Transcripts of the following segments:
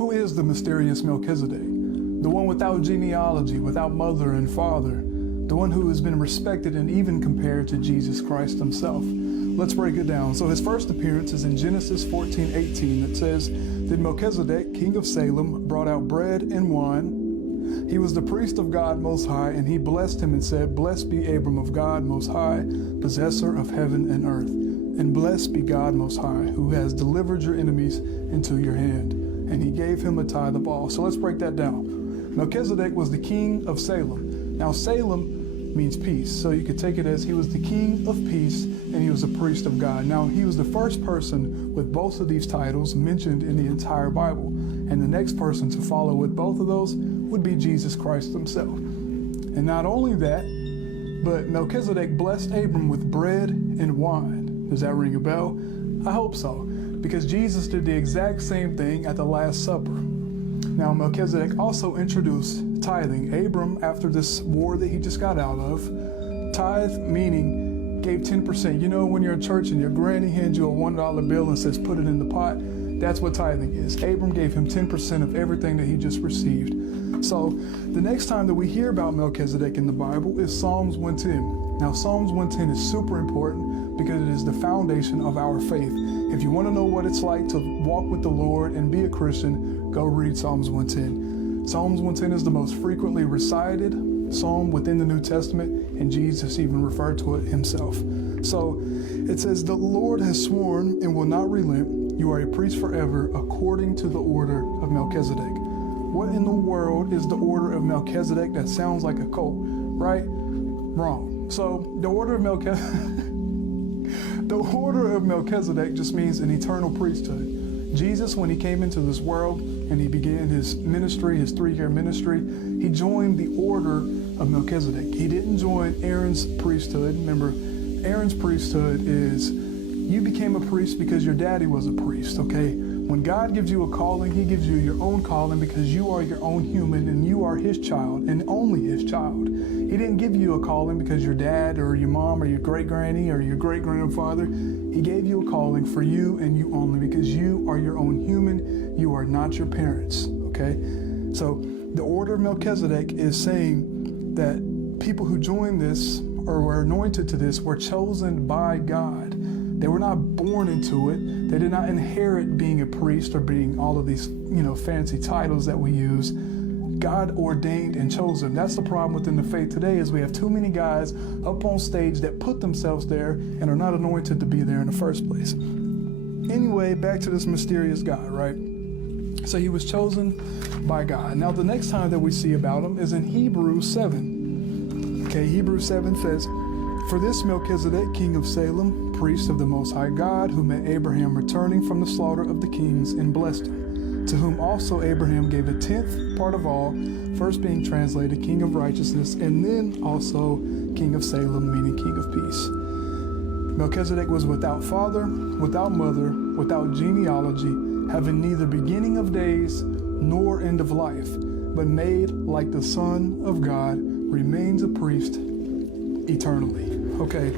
Who is the mysterious Melchizedek? The one without genealogy, without mother and father, the one who has been respected and even compared to Jesus Christ himself. Let's break it down. So his first appearance is in Genesis 14:18. It says, "Then Melchizedek, king of Salem, brought out bread and wine. He was the priest of God Most High, and he blessed him and said, Blessed be Abram of God Most High, possessor of heaven and earth. And blessed be God Most High, who has delivered your enemies into your hand. And he gave him a tithe of all." So let's break that down. Melchizedek was the king of Salem. Now Salem means peace. So you could take it as he was the king of peace and he was a priest of God. Now he was the first person with both of these titles mentioned in the entire Bible. And the next person to follow with both of those would be Jesus Christ himself. And not only that, but Melchizedek blessed Abram with bread and wine. Does that ring a bell? I hope so, because Jesus did the exact same thing at the Last Supper. Now Melchizedek also introduced tithing. Abram, after this war that he just got out of, tithe meaning gave 10%. You know when you're in church and your granny hands you a $1 bill and says put it in the pot? That's what tithing is. Abram gave him 10% of everything that he just received. So the next time that we hear about Melchizedek in the Bible is Psalms 110. Now Psalms 110 is super important because it is the foundation of our faith. If you want to know what it's like to walk with the Lord and be a Christian, go read Psalms 110. Psalms 110 is the most frequently recited psalm within the New Testament, and Jesus even referred to it himself. So it says, "The Lord has sworn and will not relent. You are a priest forever according to the order of Melchizedek." What in the world is the order of Melchizedek? That sounds like a cult, right? Wrong. So the order of Melchizedek just means an eternal priesthood. Jesus, when he came into this world and he began his ministry, his 3-year ministry, he joined the order of Melchizedek. He didn't join Aaron's priesthood. Remember, Aaron's priesthood is you became a priest because your daddy was a priest, okay? When God gives you a calling, he gives you your own calling because you are your own human and you are his child and only his child. He didn't give you a calling because your dad or your mom or your great-granny or your great-grandfather. He gave you a calling for you and you only because you are your own human. You are not your parents, okay? So the order of Melchizedek is saying that people who joined this or were anointed to this were chosen by God. They were not born into it. They did not inherit being a priest or being all of these, fancy titles that we use. God ordained and chose them. That's the problem within the faith today is we have too many guys up on stage that put themselves there and are not anointed to be there in the first place. Anyway, back to this mysterious God, right? So he was chosen by God. Now the next time that we see about him is in Hebrews 7. Okay, Hebrews 7 says, "For this Melchizedek, king of Salem, priest of the Most High God, who met Abraham returning from the slaughter of the kings and blessed him, to whom also Abraham gave a 10th part of all," first being translated King of Righteousness, and then also King of Salem, meaning King of Peace. Melchizedek was without father, without mother, without genealogy, having neither beginning of days nor end of life, but made like the Son of God, remains a priest eternally. Okay,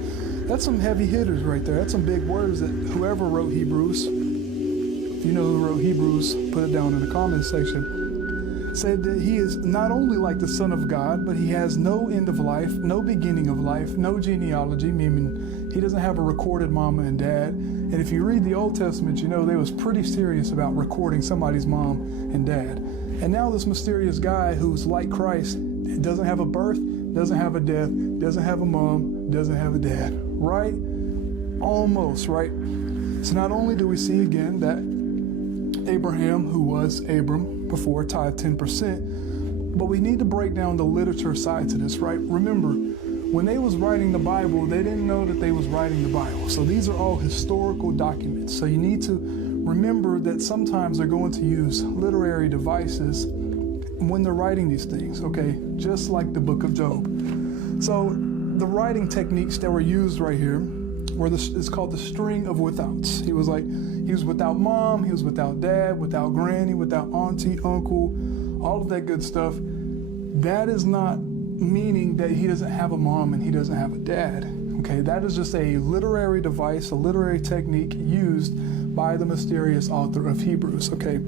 that's some heavy hitters right there. That's some big words that whoever wrote Hebrews, if you know who wrote Hebrews, put it down in the comments section, said that he is not only like the Son of God, but he has no end of life, no beginning of life, no genealogy, meaning he doesn't have a recorded mama and dad. And if you read the Old Testament, you know they was pretty serious about recording somebody's mom and dad. And now this mysterious guy who's like Christ doesn't have a birth, doesn't have a death, doesn't have a mom, doesn't have a dad, right? Almost, right? So not only do we see again that Abraham, who was Abram before, tithed 10%, but we need to break down the literature side to this, right? Remember, when they was writing the Bible, they didn't know that they was writing the Bible. So these are all historical documents. So you need to remember that sometimes they're going to use literary devices when they're writing these things, okay? Just like the book of Job. So the writing techniques that were used right here it's called the string of withouts. He was without mom, he was without dad, without granny, without auntie, uncle, all of that good stuff. That is not meaning that he doesn't have a mom and he doesn't have a dad. Okay, that is just a literary device, a literary technique used by the mysterious author of Hebrews. Okay,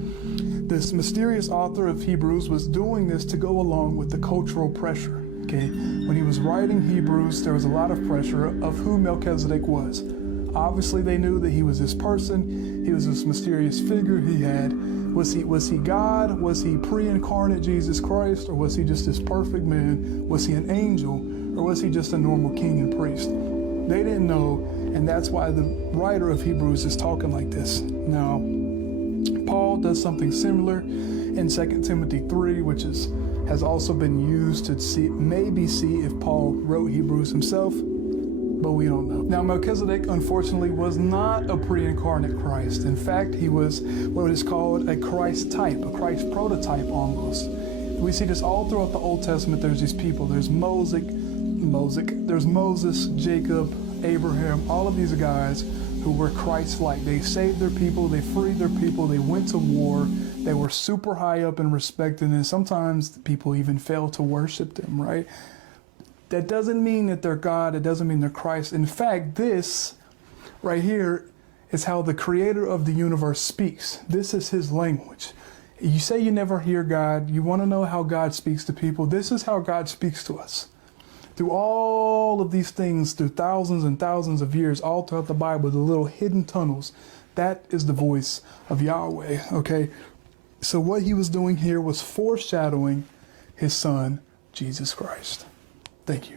This mysterious author of Hebrews was doing this to go along with the cultural pressure. Okay, when he was writing Hebrews, there was a lot of pressure of who Melchizedek was. Obviously, they knew that he was this person. He was this mysterious figure he had. Was he God? Was he pre-incarnate Jesus Christ? Or was he just this perfect man? Was he an angel? Or was he just a normal king and priest? They didn't know, and that's why the writer of Hebrews is talking like this. Now, Paul does something similar in 2 Timothy 3, which has also been used to see if Paul wrote Hebrews himself, but we don't know. Now, Melchizedek, unfortunately, was not a pre-incarnate Christ. In fact, he was what is called a Christ type, a Christ prototype almost. We see this all throughout the Old Testament. There's these people. There's Moses, Jacob, Abraham, all of these guys who were Christ-like. They saved their people, they freed their people, they went to war, they were super high up and respected, and sometimes people even failed to worship them, right? That doesn't mean that they're God, it doesn't mean they're Christ. In fact, this right here is how the creator of the universe speaks. This is his language. You say you never hear God, you want to know how God speaks to people, this is how God speaks to us. Through all of these things, through thousands and thousands of years, all throughout the Bible, the little hidden tunnels, that is the voice of Yahweh, okay? So what he was doing here was foreshadowing his son, Jesus Christ. Thank you.